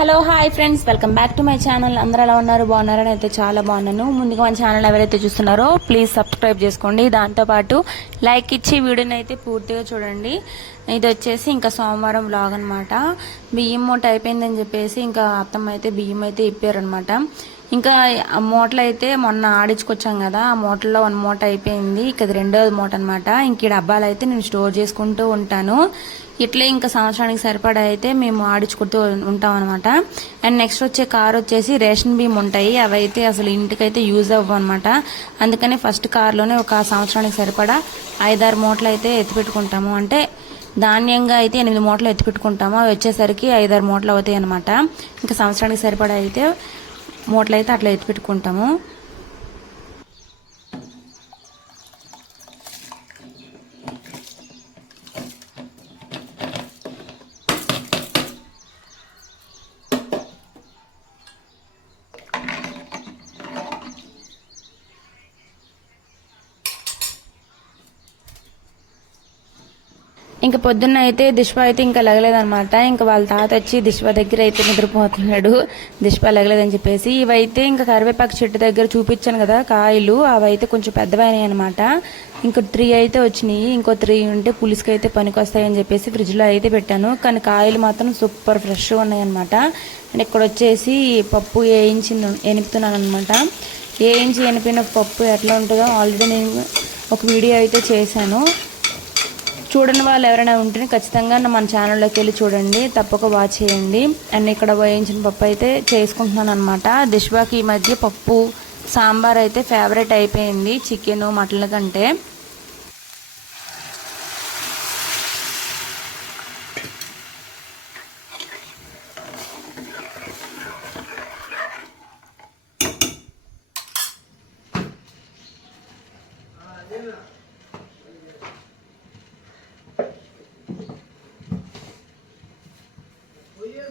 Hello hi friends welcome back to my channel అందరూ ఎలా ఉన్నారు? బాగున్నారని అయితే చాలా బాగున్నాను. ముందుగా మన ఛానల్ ఎవరైతే చూస్తున్నారో ప్లీజ్ సబ్స్క్రైబ్ చేసుకోండి. దాంతోపాటు లైక్ ఇచ్చి వీడియోని అయితే పూర్తిగా చూడండి. ఇది వచ్చేసి ఇంకా సోమవారం బ్లాగ్ అనమాట బియ్యం మూట అయిపోయిందని చెప్పేసి ఇంకా అత్తమ్మ అయితే బియ్యం అయితే ఇప్పారనమాట ఇంకా ఆ మూటలు అయితే మొన్న ఆడించుకొచ్చాం కదా ఆ మూటల్లో వన్ మూట అయిపోయింది. ఇక రెండోది మూట అనమాట ఇంక ఈ డబ్బాలు అయితే నేను స్టోర్ చేసుకుంటూ ఉంటాను. ఇట్లే ఇంకా సంవత్సరానికి సరిపడా అయితే మేము ఆడించుకుంటూ ఉంటాం అనమాట అండ్ నెక్స్ట్ వచ్చే కార్ వచ్చేసి రేషన్ బియ్యం ఉంటాయి. అవి అయితే అసలు ఇంటికైతే యూజ్ అవ్వవు అనమాట అందుకని ఫస్ట్ కార్లోనే ఒక సంవత్సరానికి సరిపడా ఐదారు మూటలు అయితే ఎత్తిపెట్టుకుంటాము. అంటే ధాన్యంగా అయితే ఎనిమిది మూటలు ఎత్తిపెట్టుకుంటాము. అవి వచ్చేసరికి ఐదారు మూటలు అవుతాయి అనమాట ఇంకా సంవత్సరానికి సరిపడా అయితే మూటలు అయితే అట్లా ఎత్తిపెట్టుకుంటాము. ఇంకా పొద్దున్న అయితే దిష్వ అయితే ఇంకా లగలేదనమాట ఇంకా వాళ్ళ తాత వచ్చి దిష్వ దగ్గర అయితే నిద్రపోతున్నాడు. దిష్వ లగలేదని చెప్పేసి ఇవైతే ఇంకా కరివేపాకు చెట్టు దగ్గర చూపించాను కదా కాయలు అవైతే కొంచెం పెద్దవైనాయి అనమాట ఇంకో త్రీ అయితే వచ్చినాయి. ఇంకో త్రీ ఉంటే పులుసుకి అయితే పనికొస్తాయని చెప్పేసి ఫ్రిడ్జ్లో అయితే పెట్టాను. కానీ కాయలు మాత్రం సూపర్ ఫ్రెష్గా ఉన్నాయన్నమాట అండ్ ఇక్కడ వచ్చేసి పప్పు వేయించి ఎనిపుతున్నాను అనమాట వేయించి ఎనిపిన పప్పు ఎట్లా ఉంటుందో ఆల్రెడీ నేను ఒక వీడియో అయితే చేశాను. చూడని వాళ్ళు ఎవరైనా ఉంటే ఖచ్చితంగా మన ఛానల్లోకి వెళ్ళి చూడండి. తప్పక వాచ్ చేయండి. అండ్ ఇక్కడ వేయించిన పప్పు అయితే చేసుకుంటున్నాను అనమాట దిష్వాకి ఈ మధ్య పప్పు సాంబార్ అయితే ఫేవరెట్ అయిపోయింది. చికెన్ మటన్ కంటే.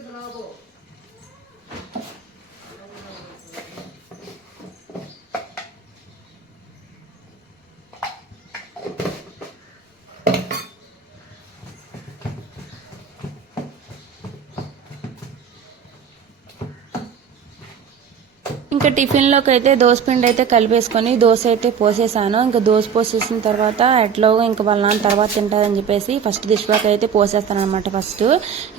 Bravo. ఇంకా టిఫిన్లోకి అయితే దోశ పిండి అయితే కలిపేసుకొని దోశ అయితే పోసేసాను. ఇంకా దోశ పోసేసిన తర్వాత ఎట్లాగో ఇంకా వాళ్ళ నాన్న తర్వాత తింటారని చెప్పేసి ఫస్ట్ దిష్వాకి అయితే పోసేస్తాను అనమాట ఫస్ట్.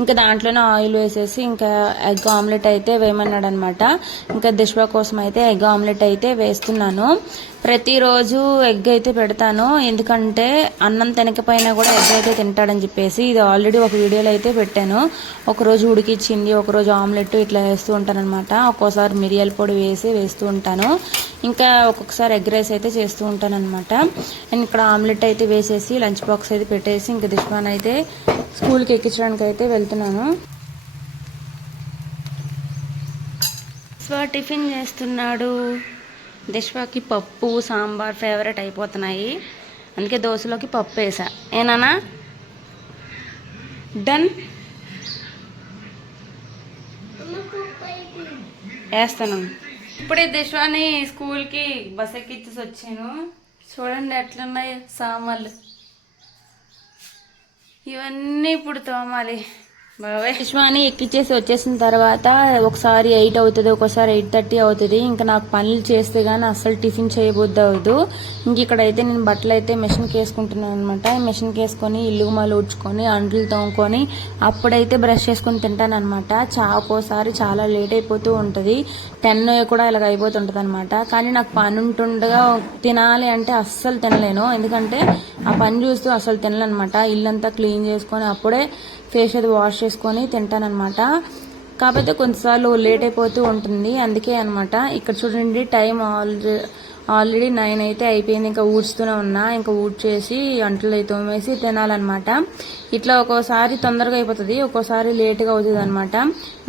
ఇంకా దాంట్లోనే ఆయిల్ వేసేసి ఇంకా ఎగ్ ఆమ్లెట్ అయితే వేయమన్నాడు అనమాట ఇంకా దిష్వా కోసం అయితే ఎగ్ ఆమ్లెట్ అయితే వేస్తున్నాను. ప్రతిరోజు ఎగ్ అయితే పెడతాను. ఎందుకంటే అన్నం తినకపోయినా కూడా ఎగ్ అయితే తింటాడని చెప్పేసి ఇది ఆల్రెడీ ఒక వీడియోలో అయితే పెట్టాను. ఒకరోజు ఉడికిచ్చింది ఒకరోజు ఆమ్లెట్ ఇట్లా వేస్తూ ఉంటాను అనమాట ఒక్కోసారి మిరియాల పొడి వేసి వేస్తూ ఉంటాను. ఇంకా ఒక్కొక్కసారి ఎగ్ రైస్ అయితే చేస్తూ ఉంటాను అండ్ ఇక్కడ ఆమ్లెట్ అయితే వేసేసి లంచ్ బాక్స్ అయితే పెట్టేసి ఇంకా దిష్మాన్ అయితే స్కూల్కి ఎక్కించడానికి అయితే వెళ్తున్నాను. సో టిఫిన్ చేస్తున్నాడు. దిష్వాకి పప్పు సాంబార్ ఫేవరెట్ అయిపోతున్నాయి. అందుకే దోశలోకి పప్పు వేసా ఏనానా డన్ వేస్తాను. ఇప్పుడే దిశ్వాని స్కూల్కి బస్ ఎక్కించేసి వచ్చాను. చూడండి ఎట్లున్నాయి సామాన్లు. ఇవన్నీ ఇప్పుడు తోమాలి. విశ్వాన్ని ఎక్కిచ్చేసి వచ్చేసిన తర్వాత ఒకసారి ఎయిట్ అవుతుంది ఒకసారి ఎయిట్ థర్టీ అవుతుంది. ఇంకా నాకు పనులు చేస్తే గానీ అస్సలు టిఫిన్ చేయబుద్ది అవ్వదు ఇంక ఇక్కడైతే నేను బట్టలు అయితే మెషిన్కి వేసుకుంటున్నాను అనమాట మెషిన్కి వేసుకొని ఇల్లు మళ్ళీ ఉడ్చుకొని అంట్లు తోముకొని అప్పుడైతే బ్రష్ చేసుకొని తింటాను అనమాట చా ఒక్కోసారి చాలా లేట్ అయిపోతూ ఉంటుంది. టెన్ కూడా ఇలాగ అయిపోతుంటుంది అనమాట కానీ నాకు పని ఉంటుండగా తినాలి అంటే అస్సలు తినలేను. ఎందుకంటే ఆ పని చూస్తూ అసలు తినలనమాట. ఇల్లంతా క్లీన్ చేసుకొని అప్పుడే ఫేస్ అది వాష్ చేసుకొని తింటానమాట కాకపోతే కొన్నిసార్లు లేట్ అయిపోతూ ఉంటుంది. అందుకే అనమాట ఇక్కడ చూడండి టైం ఆల్రెడీ ఆల్రెడీ నైన్ అయితే అయిపోయింది. ఇంకా ఊడ్చుతూనే ఉన్నా. ఇంకా ఊడ్చేసి అంట్లు అయితే తోమేసి తినాలన్నమాట ఇట్లా ఒక్కోసారి తొందరగా అయిపోతుంది. ఒక్కోసారి లేట్గా అవుతుంది అనమాట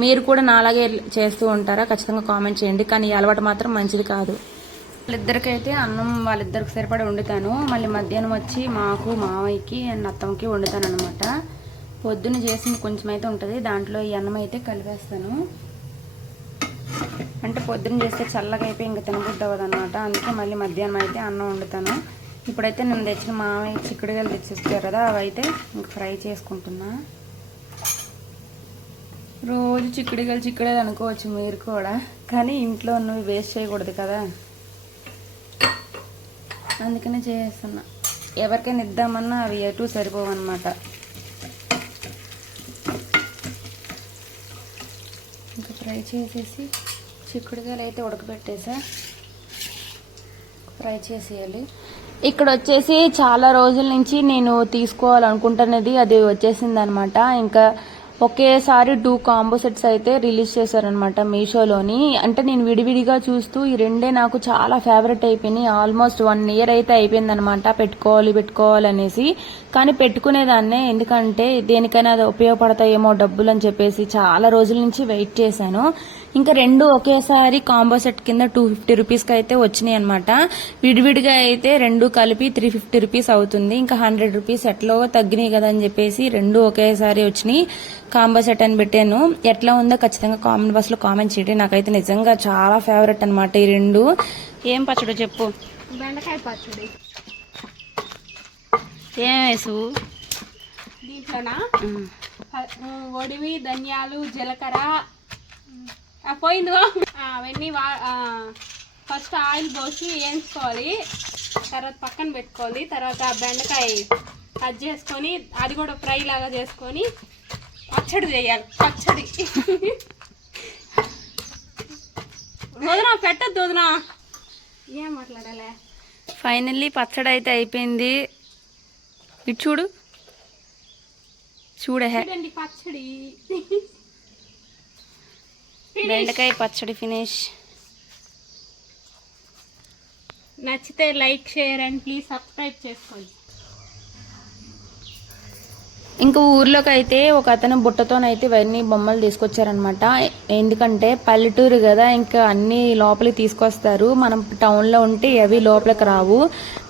మీరు కూడా నాలాగే చేస్తూ ఉంటారా? ఖచ్చితంగా కామెంట్ చేయండి. కానీ ఈ అలవాటు మాత్రం మంచిది కాదు. వాళ్ళిద్దరికైతే అన్నం వాళ్ళిద్దరికి సరిపడా వండుతాను. మళ్ళీ మధ్యాహ్నం వచ్చి మాకు మావయ్యకి అండ్ అత్తమ్మకి వండుతాను అనమాట పొద్దున్న చేసింది కొంచెం అయితే ఉంటుంది. దాంట్లో ఈ అన్నం అయితే కలిపేస్తాను. అంటే పొద్దున్న చేస్తే చల్లగా అయిపోయి ఇంకా తినబుద్ధి అవ్వదు అనమాట అందుకే మళ్ళీ మధ్యాహ్నం అయితే అన్నం వండుతాను. ఇప్పుడైతే నేను తెచ్చిన మామయ్య చిక్కుడుగాయలు తెచ్చిస్తారు కదా అవి అయితే ఇంక ఫ్రై చేసుకుంటున్నా. రోజు చిక్కుడుగాయలు చిక్కుడుగాయలు అనుకోవచ్చు మీరు కూడా. కానీ ఇంట్లో ఉన్నవి వేస్ట్ చేయకూడదు కదా. అందుకనే చేస్తున్నా. ఎవరికైనా ఇద్దామన్నా అవి ఎటు సరిపోవు అనమాట ఇంకా ఫ్రై చేసేసి చిక్కుడుగాయలు అయితే ఉడకబెట్టేసా. ఫ్రై చేసేయాలి. ఇక్కడ వచ్చేసి చాలా రోజుల నుంచి నేను తీసుకోవాలనుకుంటున్నది అది వచ్చేసింది అనమాట ఇంకా ఒకేసారి టూ కాంబో సెట్స్ అయితే రిలీజ్ చేశారనమాట మీషోలోని. అంటే నేను విడివిడిగా చూస్తూ ఈ రెండే నాకు చాలా ఫేవరెట్ అయిపోయినాయి. ఆల్మోస్ట్ వన్ ఇయర్ అయితే అయిపోయిందనమాట పెట్టుకోవాలి పెట్టుకోవాలి అనేసి. కానీ పెట్టుకునేదాన్నే ఎందుకంటే దేనికైనా అది ఉపయోగపడతాయేమో డబ్బులు అని చెప్పేసి చాలా రోజుల నుంచి వెయిట్ చేశాను. ఇంకా రెండు ఒకేసారి కాంబో సెట్ కింద టూ ఫిఫ్టీ రూపీస్కి అయితే వచ్చినాయి అనమాట విడివిడిగా అయితే రెండు కలిపి త్రీ ఫిఫ్టీ రూపీస్ అవుతుంది. ఇంకా హండ్రెడ్ రూపీస్ ఎట్లో తగ్గినాయి కదా అని చెప్పేసి రెండు ఒకేసారి వచ్చినాయి. కాంబో సెట్ అని పెట్టాను. ఎట్లా ఉందో ఖచ్చితంగా కామెంట్ బాక్స్లో కామెంట్ చేయండి. నాకైతే నిజంగా చాలా ఫేవరెట్ అనమాట ఈ రెండు. ఏం పచ్చడో చెప్పు? బెండకాయ పచ్చడి. ఏం వేసు? దీంట్లోనా? ఒడివి ధనియాలు జీలకర్ర పోయిందో ఆ, అవన్నీ ఫస్ట్ ఆయిల్ పోసి వేయించుకోవాలి. తర్వాత పక్కన పెట్టుకోవాలి. తర్వాత బెండకాయ కట్ చేసుకొని అది కూడా ఫ్రై లాగా చేసుకొని పచ్చడి చేయాలి. పచ్చడి. వదినా పెట్టద్దు వదినా. ఏం మాట్లాడాలి? ఫైనల్లీ పచ్చడి అయితే అయిపోయింది. ఇటు చూడు. చూడే చూడండి పచ్చడి? బెండకాయ పచ్చడి ఫినిష్ నచ్చితే like share and please subscribe చేసుకోండి. ఇంకా ఊర్లోకి అయితే ఒక అతను బుట్టతోనైతే ఇవన్నీ బొమ్మలు తీసుకొచ్చారనమాట ఎందుకంటే పల్లెటూరు కదా ఇంకా అన్ని లోపలికి తీసుకొస్తారు. మనం టౌన్లో ఉంటే అవి లోపలికి రావు.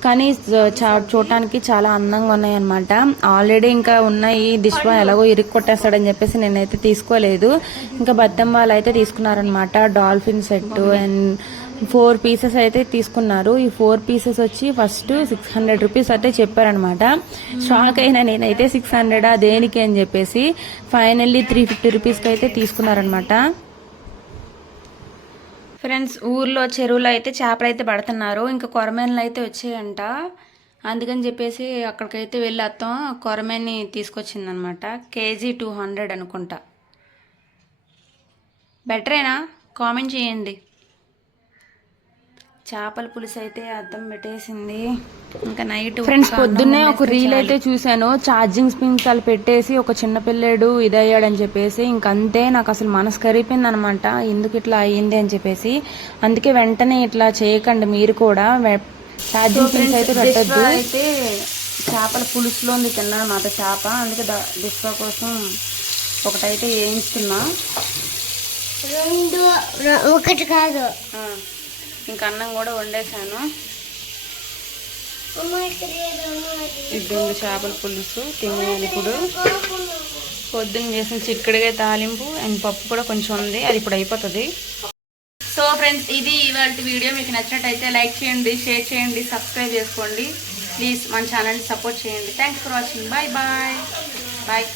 కానీ చా- చూడటానికి చాలా అందంగా ఉన్నాయి అనమాట ఆల్రెడీ ఇంకా ఉన్నాయి దిష్వా ఎలాగో ఇరుక్కు కొట్టేస్తాడని చెప్పేసి నేనైతే తీసుకోలేదు. ఇంకా బద్దం వాళ్ళు అయితే తీసుకున్నారనమాట dolphin set and four pieces అయితే తీసుకున్నారు. ఈ ఫోర్ పీసెస్ వచ్చి ఫస్ట్ సిక్స్ హండ్రెడ్ రూపీస్ అయితే చెప్పారనమాట షాక్ అయినా నేనైతే సిక్స్ హండ్రెడ్ దేనికి అని చెప్పేసి ఫైనల్లీ త్రీ ఫిఫ్టీ రూపీస్కి అయితే తీసుకున్నారనమాట ఫ్రెండ్స్ ఊర్లో చెరువులో అయితే చేపలు అయితే పడుతున్నారు. ఇంకా కొరమేనలు అయితే వచ్చాయంట. అందుకని చెప్పేసి అక్కడికైతే వెళ్ళి అత్తం. తీసుకొచ్చిందనమాట కేజీ టూ హండ్రెడ్ అనుకుంటా. బెటరేనా? కామెంట్ చేయండి. చేపల పులుసు అయితే అద్దం పెట్టేసింది. ఇంకా నైట్ ఫ్రెండ్స్ పొద్దున్నే ఒక రీల్ అయితే చూశాను. ఛార్జింగ్ స్పిన్స్ అలా పెట్టేసి ఒక చిన్న పిల్లడు ఇదయ్యాడని చెప్పేసి ఇంకంతే నాకు అసలు మనసు కరిగిపోయింది అనమాట ఎందుకు ఇట్లా అయ్యింది అని చెప్పేసి. అందుకే వెంటనే ఇట్లా చేయకండి మీరు కూడా. ఛార్జింగ్ స్పిన్స్ అయితే పెట్టద్దు. అయితే చేపల పులుసులో ఉంది తిన్నాను మాట చేప. అందుకే డిస్పా కోసం ఒకటైతే వేయిస్తున్నా రెండు ఒకటి కాదు. ఆ, ఇంకా అన్నం కూడా వండేసాను ఇడ్డుంది చేపల పులుసు తినేయాలి ఇప్పుడు. పొద్దున్న చేసిన చిక్కడిగా తాలింపు అండ్ పప్పు కూడా కొంచెం ఉంది అది ఇప్పుడు అయిపోతుంది. సో ఫ్రెండ్స్ ఇది ఇవాళ వీడియో. మీకు నచ్చినట్టయితే లైక్ చేయండి షేర్ చేయండి సబ్స్క్రైబ్ చేసుకోండి. ప్లీజ్ మన ఛానల్ని సపోర్ట్ చేయండి. Thanks for watching bye bye bye